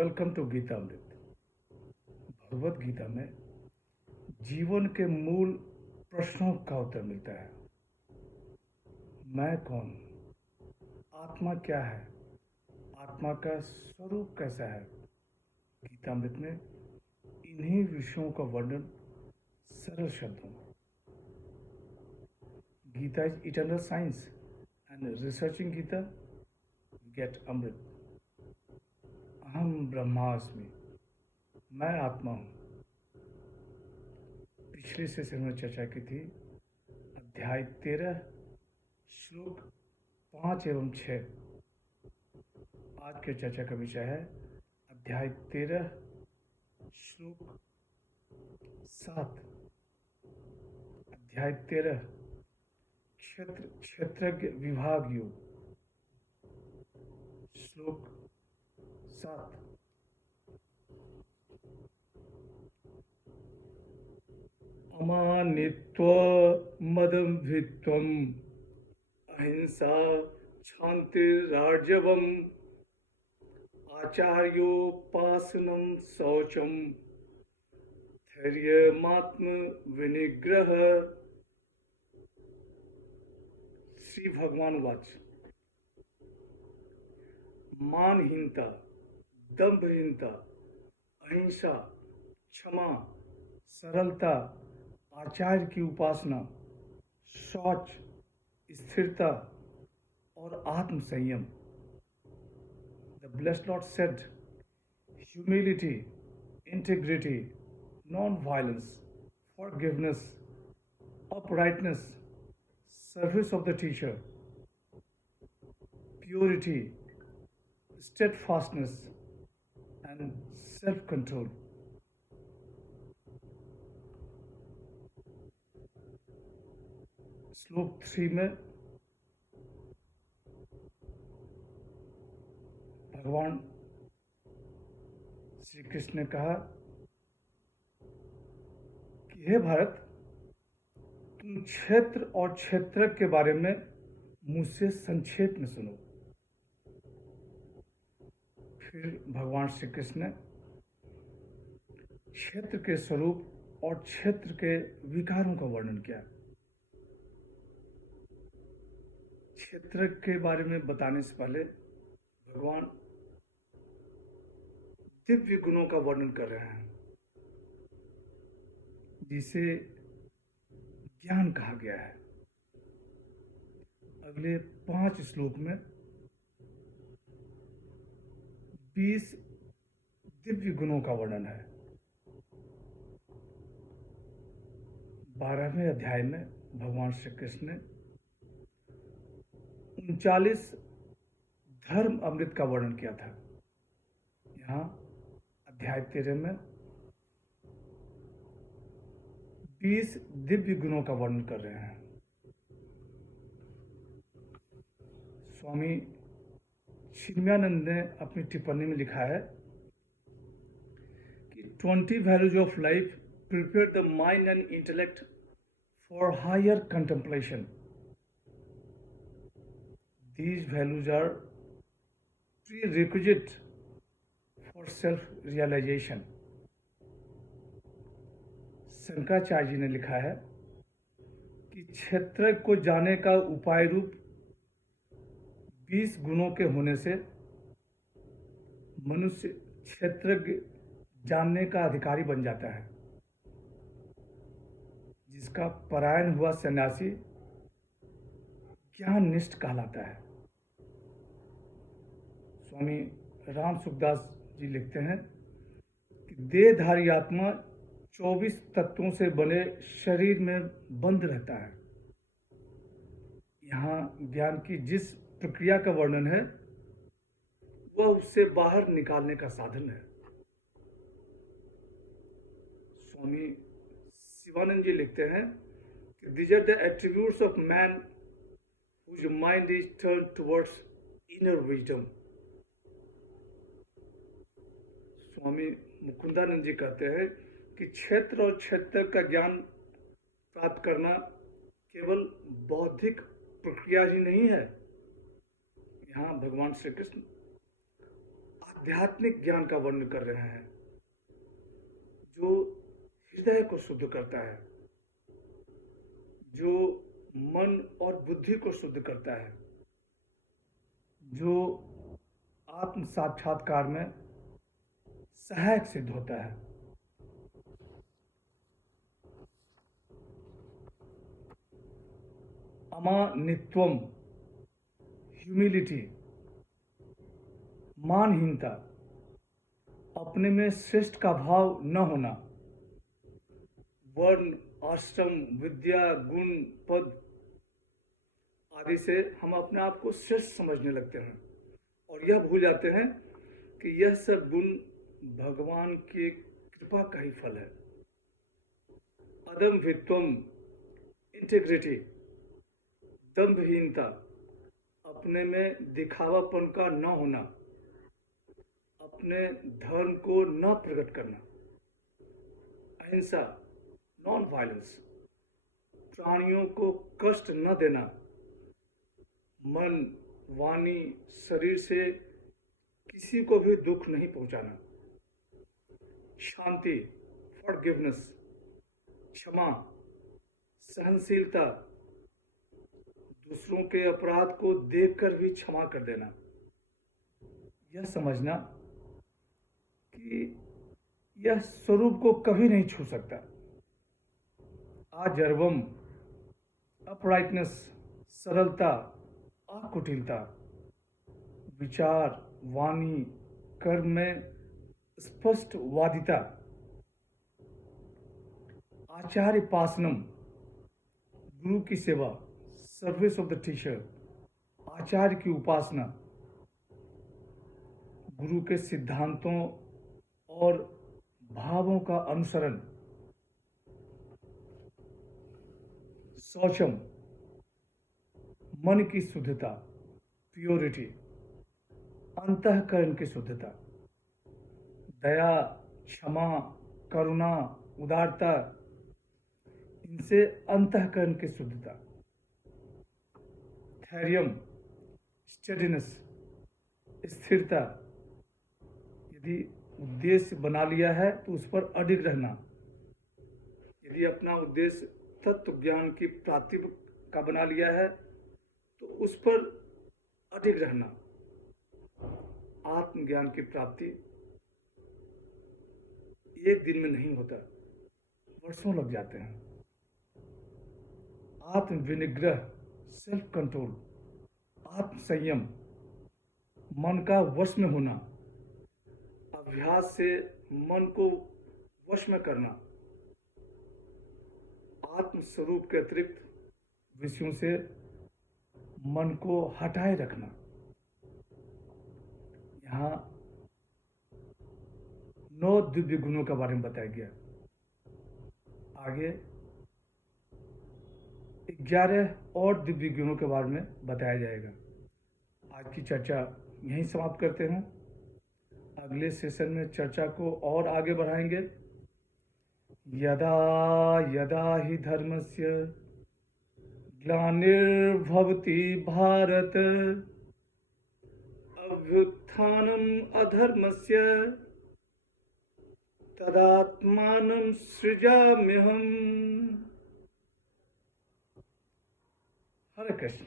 Welcome to Gita अमृत। भगवत गीता में जीवन के मूल प्रश्नों का उत्तर मिलता है। मैं कौन? आत्मा क्या है? आत्मा का स्वरूप कैसा है? गीता अमृत में इन्हीं विषयों का वर्णन सरल शब्दों में। Gita is eternal science and researching Gita get amrit. अहम ब्रह्मास्मि, मैं आत्मा हूँ। पिछले सेशन में चर्चा की थी अध्याय 13 श्लोक 5 एवं 6। आज की चर्चा का विषय है अध्याय 13 श्लोक 7। अध्याय 13 क्षेत्रज्ञ विभाग योग। श्लोक 7। अमानित्वमदम्भित्वम् अहिंसा क्षान्तिरार्जवम् आचार्योपासनं शौचं धैर्यमात्म विनिग्रह। श्री भगवान वाच। मानहीनता, दंभहीनता, अहिंसा, क्षमा, सरलता, आचार्य की उपासना, शौच, स्थिरता और आत्म संयम। The blessed Lord said, humility, integrity, non violence, forgiveness, uprightness, service of the teacher, purity, steadfastness, and self-control. श्लोक 3 में भगवान श्री कृष्ण ने कहा कि हे भारत, तुम क्षेत्र और क्षेत्रज्ञ के बारे में मुझसे संक्षेप में सुनो। फिर भगवान श्री कृष्ण ने क्षेत्र के स्वरूप और क्षेत्र के विकारों का वर्णन किया। क्षेत्र के बारे में बताने से पहले भगवान दिव्य गुणों का वर्णन कर रहे हैं, जिसे ज्ञान कहा गया है। अगले 5 श्लोक में 20 दिव्य गुणों का वर्णन है। 12वें अध्याय में भगवान श्री कृष्ण ने 39 धर्म अमृत का वर्णन किया था। यहाँ अध्याय 13 में 20 दिव्य गुणों का वर्णन कर रहे हैं। स्वामी चिन्मयानंद ने अपनी टिप्पणी में लिखा है कि 20 values of life prepare the mind and intellect for higher contemplation. These values are prerequisite for self-realization. Shankaracharya ji ने लिखा है कि क्षेत्र को जाने का उपाय रूप 20 गुणों के होने से मनुष्य क्षेत्र जानने का अधिकारी बन जाता है, जिसका परायण हुआ सन्यासी ज्ञान निष्ठ कहलाता है। स्वामी राम सुखदास जी लिखते हैं कि देहधारी आत्मा 24 तत्वों से बने शरीर में बंद रहता है। यहाँ ज्ञान की जिस प्रक्रिया का वर्णन है वह उससे बाहर निकालने का साधन है। स्वामी शिवानंद जी लिखते हैं कि these are the attributes of man whose mind is turned towards inner wisdom. स्वामी मुकुंदानंद जी कहते हैं कि क्षेत्र और क्षेत्र का ज्ञान प्राप्त करना केवल बौद्धिक प्रक्रिया ही नहीं है। यहाँ भगवान श्री कृष्ण आध्यात्मिक ज्ञान का वर्णन कर रहे हैं जो हृदय को शुद्ध करता है, जो मन और बुद्धि को शुद्ध करता है, जो आत्म साक्षात्कार में सहायक सिद्ध होता है। अमानित्वम, ह्यूमिलिटी, मानहीनता, अपने में श्रेष्ठ का भाव न होना, वर्ण, आश्रम, विद्या, गुण, पद आदि से हम अपने आप को श्रेष्ठ समझने लगते हैं और यह भूल जाते हैं कि यह सब गुण भगवान की कृपा का ही फल है। अदम्भित्वम, इंटेग्रिटी, दंभहीनता, अपने में दिखावापन का न होना, अपने धर्म को न प्रकट करना, अहिंसा, नॉन वायलेंस, प्राणियों को कष्ट न देना, मन, वाणी, शरीर से किसी को भी दुख नहीं पहुंचाना, शांति, फॉरगिवनेस, क्षमा, सहनशीलता, दूसरों के अपराध को देखकर भी क्षमा कर देना, यह समझना कि यह स्वरूप को कभी नहीं छू सकता। आजर्वम, अपराइटनेस, सरलता, अकुटिलता, विचार, वाणी, कर्म में स्पष्ट वादिता, आचार्य पासनम, गुरु की सेवा, सर्विस ऑफ द टीचर, आचार्य की उपासना, गुरु के सिद्धांतों और भावों का अनुसरण, शौचम, मन की शुद्धता, प्योरिटी, अंतःकरण की शुद्धता, दया, क्षमा, करुणा, उदारता, इनसे अंतःकरण की शुद्धता, धैर्यम, स्टेडीनेस, स्थिरता, यदि उद्देश्य बना लिया है तो उस पर अडिग रहना, यदि अपना उद्देश्य तत्व ज्ञान की प्राप्ति का बना लिया है तो उस पर अडिग रहना। आत्मज्ञान की प्राप्ति एक दिन में नहीं होता, वर्षों लग जाते हैं। आत्म विनिग्रह, सेल्फ कंट्रोल, आत्म संयम, मन का वश में होना, अभ्यास से मन को वश में करना, आत्म स्वरूप के अतिरिक्त विषयों से मन को हटाए रखना। यहाँ 9 दिव्य गुणों के बारे में बताया गया। आगे 11 और दिव्य गुणों के बारे में बताया जाएगा। आज की चर्चा यहीं समाप्त करते हैं। अगले सेशन में चर्चा को और आगे बढ़ाएंगे। यदा यदा हि धर्मस्य ग्लानिर्भवति भारत अभ्युत्थानम् अधर्मस्य तदात्मानं सृजाम्यहम्। हरे कृष्ण।